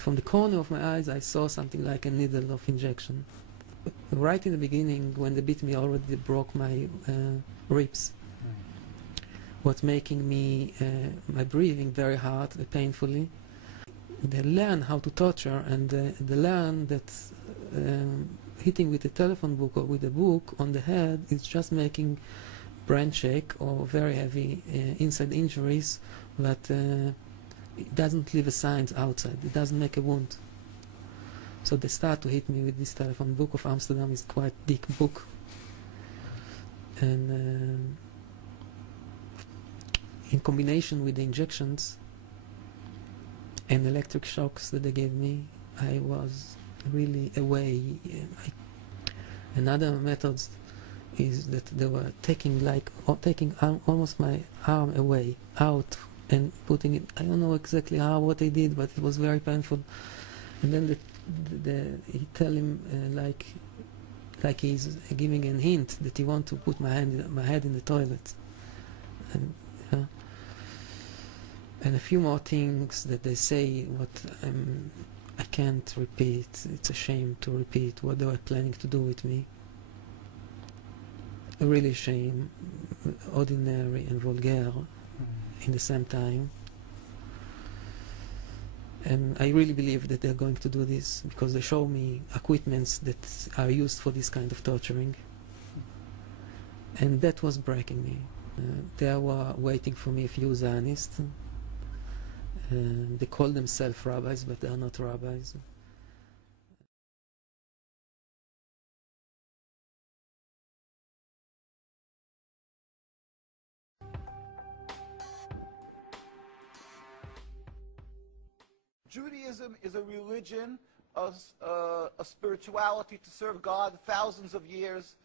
from the corner of my eyes, I saw something like a needle of injection. Right in the beginning, when they beat me, already broke my ribs. What's making me my breathing very hard, painfully. They learn how to torture, and they learn that hitting with a telephone book or with a book on the head is just making brain shake or very heavy inside injuries, but it doesn't leave a sign outside. It doesn't make a wound. So they start to hit me with this telephone book of Amsterdam. Is quite thick book, and in combination with the injections and electric shocks that they gave me, I was really away. Another method is that they were taking almost my arm away, out, and putting it. I don't know exactly what they did, but it was very painful. And then he tell him like he's giving a hint that he want to put my head in the toilet, and a few more things that they say what I can't repeat. It's a shame to repeat what they were planning to do with me. A really shame, ordinary and vulgar in the same time. And I really believe that they're going to do this because they show me equipments that are used for this kind of torturing. And that was breaking me. They were waiting for me a few Zionists. They call themselves rabbis, but they are not rabbis. Judaism is a religion, a spirituality to serve God, thousands of years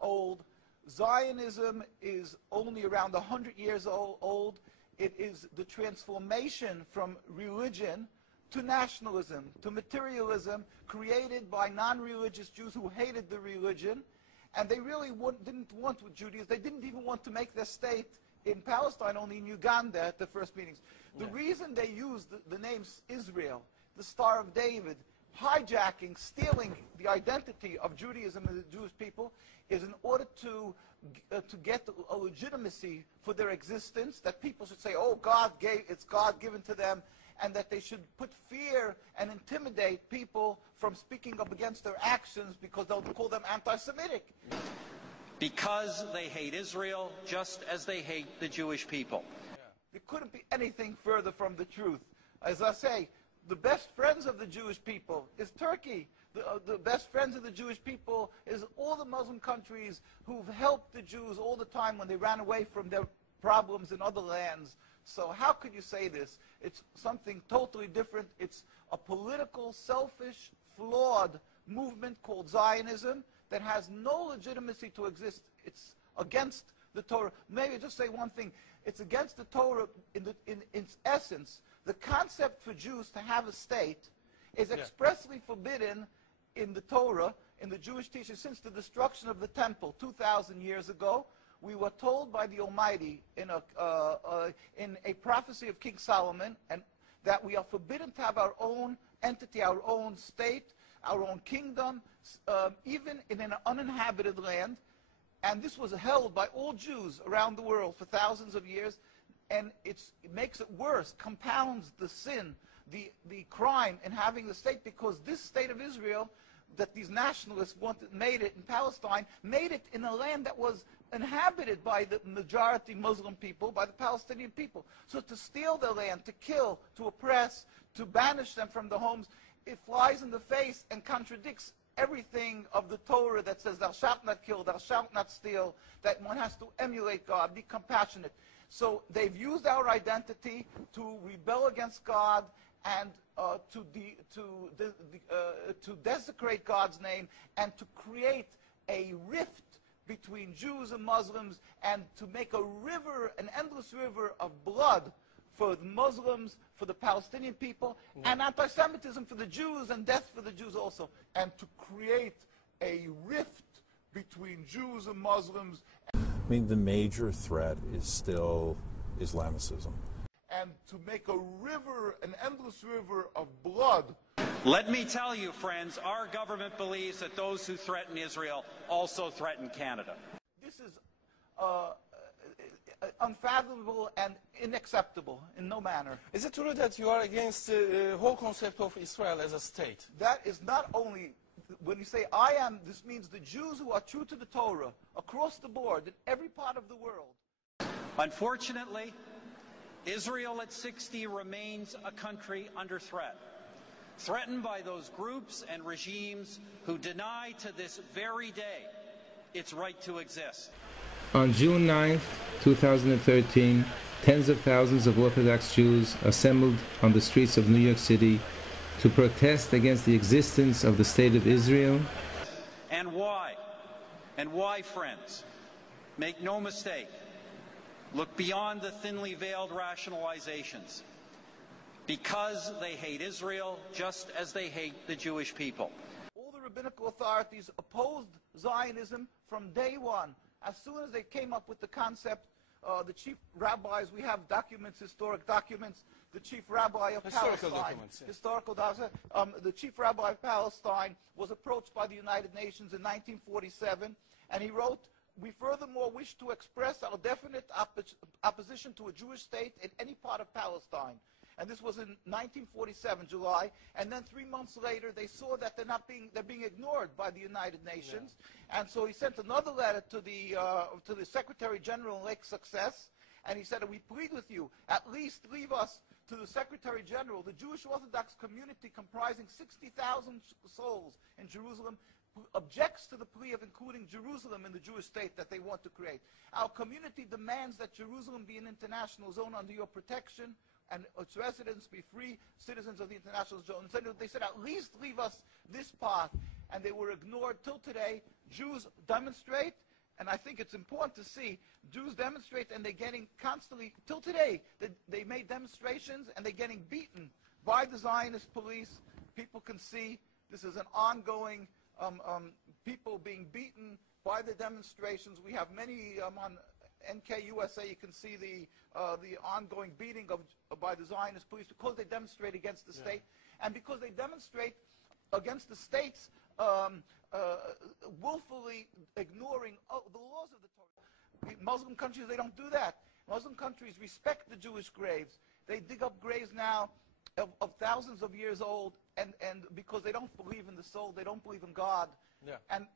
old. Zionism is only around 100 years old. It is the transformation from religion to nationalism, to materialism, created by non-religious Jews who hated the religion. And they really didn't want Judaism. They didn't even want to make their state in Palestine, only in Uganda at the first meetings. The reason they used the name Israel, the Star of David, hijacking, stealing the identity of Judaism and the Jewish people, is in order to get a legitimacy for their existence, that people should say, oh, it's God given to them, and that they should put fear and intimidate people from speaking up against their actions because they'll call them anti-Semitic. Because they hate Israel just as they hate the Jewish people. It couldn't be anything further from the truth. As I say, the best friends of the Jewish people is Turkey. The best friends of the Jewish people is all the Muslim countries who've helped the Jews all the time when they ran away from their problems in other lands. So how could you say this? It's something totally different. It's a political, selfish, flawed movement called Zionism that has no legitimacy to exist. It's against the Torah. Maybe just say one thing. It's against the Torah in its essence. The concept for Jews to have a state is expressly forbidden in the Torah, in the Jewish teaching, since the destruction of the temple 2,000 years ago. We were told by the Almighty in a prophecy of King Solomon, and that we are forbidden to have our own entity, our own state, our own kingdom, even in an uninhabited land. And this was held by all Jews around the world for thousands of years, and it makes it worse, compounds the sin, the crime in having the state, because this state of Israel that these nationalists made it in Palestine, made it in a land that was inhabited by the majority Muslim people, by the Palestinian people. So to steal their land, to kill, to oppress, to banish them from the homes, it flies in the face and contradicts everything of the Torah that says thou shalt not kill, thou shalt not steal, that one has to emulate God, be compassionate. So they've used our identity to rebel against God and to desecrate God's name, and to create a rift between Jews and Muslims, and to make a river, an endless river of blood for the Muslims, for the Palestinian people, and anti-Semitism for the Jews, and death for the Jews also, and to create a rift between Jews and Muslims. I mean, the major threat is still Islamicism. And to make a river, an endless river of blood. Let me tell you, friends, our government believes that those who threaten Israel also threaten Canada. This is unfathomable and unacceptable in no manner. Is it true that you are against the whole concept of Israel as a state? That is not only, when you say I am, this means the Jews who are true to the Torah across the board in every part of the world. Unfortunately, Israel at 60 remains a country under threat, threatened by those groups and regimes who deny to this very day its right to exist. On June 9, 2013, tens of thousands of Orthodox Jews assembled on the streets of New York City to protest against the existence of the State of Israel. And why? And why, friends? Make no mistake. Look beyond the thinly veiled rationalizations. Because they hate Israel just as they hate the Jewish people. All the rabbinical authorities opposed Zionism from day one. As soon as they came up with the concept, the chief rabbis, we have documents, historic documents, the chief rabbi of Historical Palestine, documents, yeah. historical documents, the chief rabbi of Palestine was approached by the United Nations in 1947, and he wrote, "We furthermore wish to express our definite opposition to a Jewish state in any part of Palestine." And this was in 1947, July. And then 3 months later, they saw that they're being ignored by the United Nations. Yeah. And so he sent another letter to the Secretary General in Lake Success, and he said, "We plead with you, at least leave us to the Secretary General, the Jewish Orthodox community comprising 60,000 souls in Jerusalem, objects to the plea of including Jerusalem in the Jewish state that they want to create. Our community demands that Jerusalem be an international zone under your protection, and its residents be free citizens of the international zone." So they said, "At least leave us this part," and they were ignored till today. Jews demonstrate, and I think it's important to see, Jews demonstrate, and they're getting constantly, till today, they made demonstrations, and they're getting beaten by the Zionist police. People can see this is an ongoing, people being beaten by the demonstrations. We have many on NKUSA, you can see the ongoing beating by the Zionist police because they demonstrate against the state, and because they demonstrate against the states willfully ignoring the laws of the Torah. Muslim countries, they don't do that. Muslim countries respect the Jewish graves. They dig up graves now of thousands of years old, and because they don't believe in the soul, they don't believe in God. Yeah. And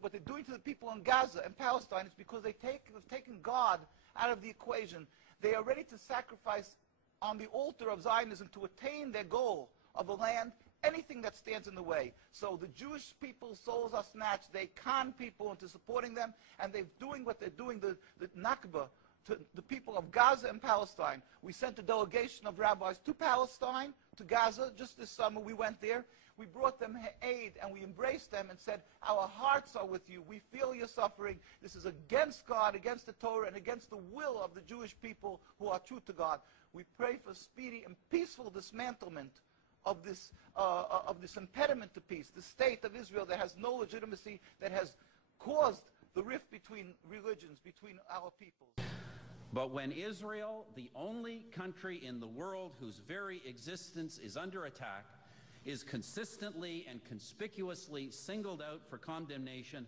what they're doing to the people in Gaza and Palestine is because they've taken God out of the equation. They are ready to sacrifice on the altar of Zionism to attain their goal of a land, anything that stands in the way. So the Jewish people's souls are snatched. They con people into supporting them, and they're doing what they're doing, the Nakba, to the people of Gaza and Palestine. We sent a delegation of rabbis to Palestine, to Gaza, just this summer. We went there. We brought them aid, and we embraced them and said, "Our hearts are with you. We feel your suffering. This is against God, against the Torah, and against the will of the Jewish people who are true to God." We pray for speedy and peaceful dismantlement of this impediment to peace, the state of Israel that has no legitimacy, that has caused the rift between religions, between our peoples. But when Israel, the only country in the world whose very existence is under attack, is consistently and conspicuously singled out for condemnation,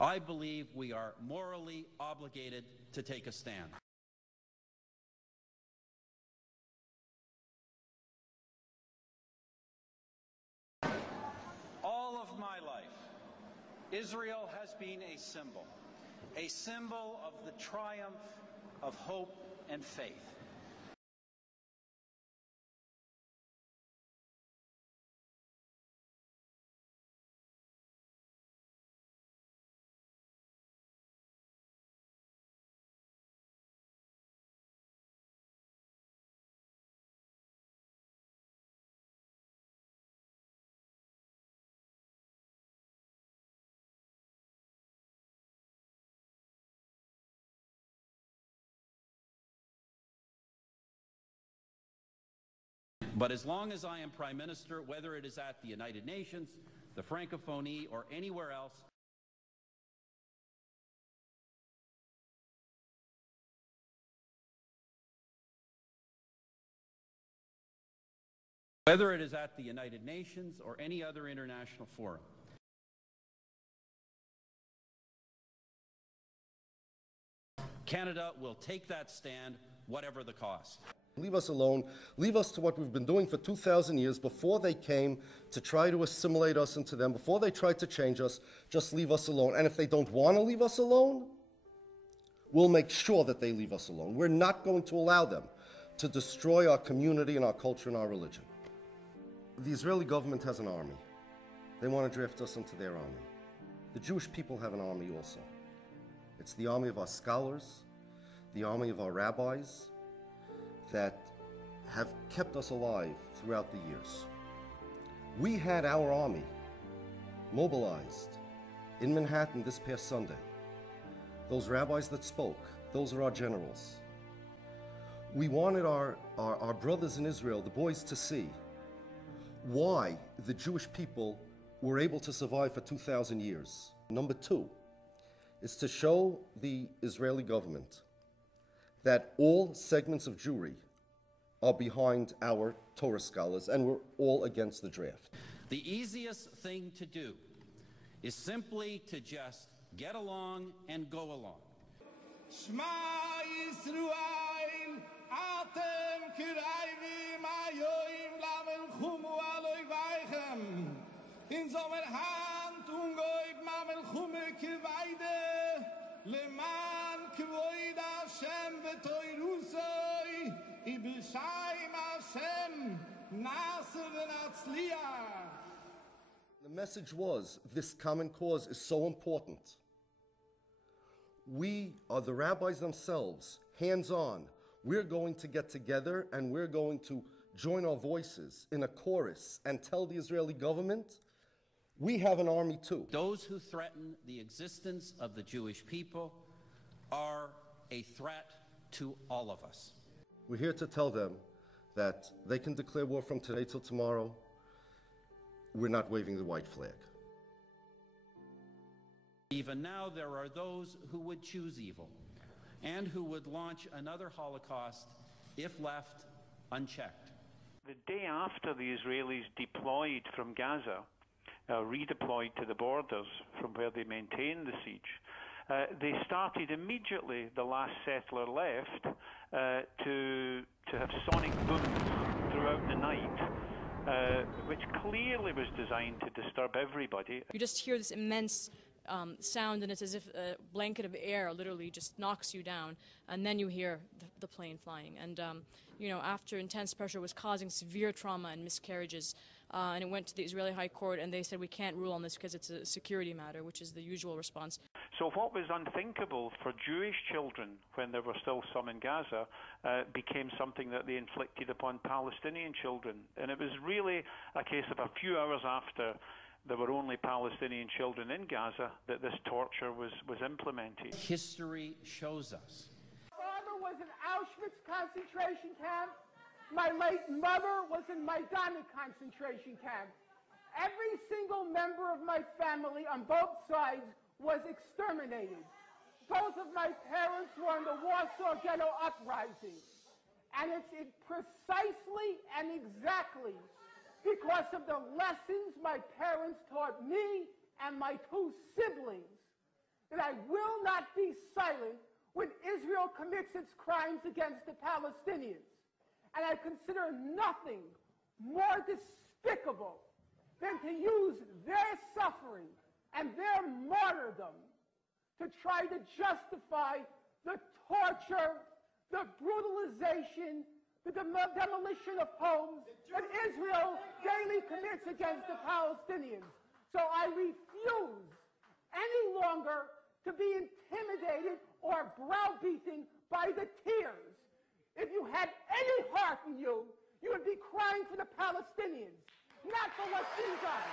I believe we are morally obligated to take a stand. All of my life, Israel has been a symbol of the triumph of hope and faith. But as long as I am Prime Minister, whether it is at the United Nations, the Francophonie, or anywhere else, whether it is at the United Nations or any other international forum, Canada will take that stand, whatever the cost. Leave us alone. Leave us to what we've been doing for 2,000 years before they came to try to assimilate us into them, before they tried to change us. Just leave us alone. And if they don't want to leave us alone, we'll make sure that they leave us alone. We're not going to allow them to destroy our community and our culture and our religion. The Israeli government has an army. They want to draft us into their army. The Jewish people have an army also. It's the army of our scholars, the army of our rabbis, that have kept us alive throughout the years. We had our army mobilized in Manhattan this past Sunday. Those rabbis that spoke, those are our generals. We wanted our brothers in Israel, the boys, to see why the Jewish people were able to survive for 2,000 years. Number two is to show the Israeli government that all segments of Jewry are behind our Torah scholars, and we're all against the draft. The easiest thing to do is simply to just get along and go along. Shema Yisrael, Atem Kirayvim Ayoim Lamelchumu Aloi Vaichem. In Sommer Hand Ungoib Mamelchume Kirweide, Leman Kvoid Hashem V'toirusoi, Ibishayim Hashem, Nasser V'natzliach. The message was, this common cause is so important. We are the rabbis themselves, hands-on. We're going to get together and we're going to join our voices in a chorus and tell the Israeli government, we have an army too. Those who threaten the existence of the Jewish people are a threat to all of us. We're here to tell them that they can declare war from today till tomorrow. We're not waving the white flag. Even now, there are those who would choose evil and who would launch another Holocaust if left unchecked. The day after the Israelis deployed from Gaza, redeployed to the borders from where they maintained the siege, they started immediately, the last settler left, to have sonic booms throughout the night, which clearly was designed to disturb everybody. You just hear this immense sound, and it's as if a blanket of air literally just knocks you down, and then you hear the plane flying. And you know, after intense pressure was causing severe trauma and miscarriages, and it went to the Israeli High Court, and they said we can't rule on this because it's a security matter, which is the usual response. So what was unthinkable for Jewish children when there were still some in Gaza became something that they inflicted upon Palestinian children. And it was really a case of a few hours after there were only Palestinian children in Gaza that this torture was implemented. History shows us. My father was in Auschwitz concentration camp. My late mother was in Majdanek concentration camp. Every single member of my family on both sides was exterminated. Both of my parents were in the Warsaw Ghetto Uprising. And it's precisely and exactly because of the lessons my parents taught me and my two siblings that I will not be silent when Israel commits its crimes against the Palestinians. And I consider nothing more despicable than to use their suffering and their martyrdom to try to justify the torture, the brutalization, the demolition of homes that Israel daily commits against the Palestinians. So I refuse any longer to be intimidated or browbeaten by the tears. If you had any heart in you, you would be crying for the Palestinians, not for what's being done.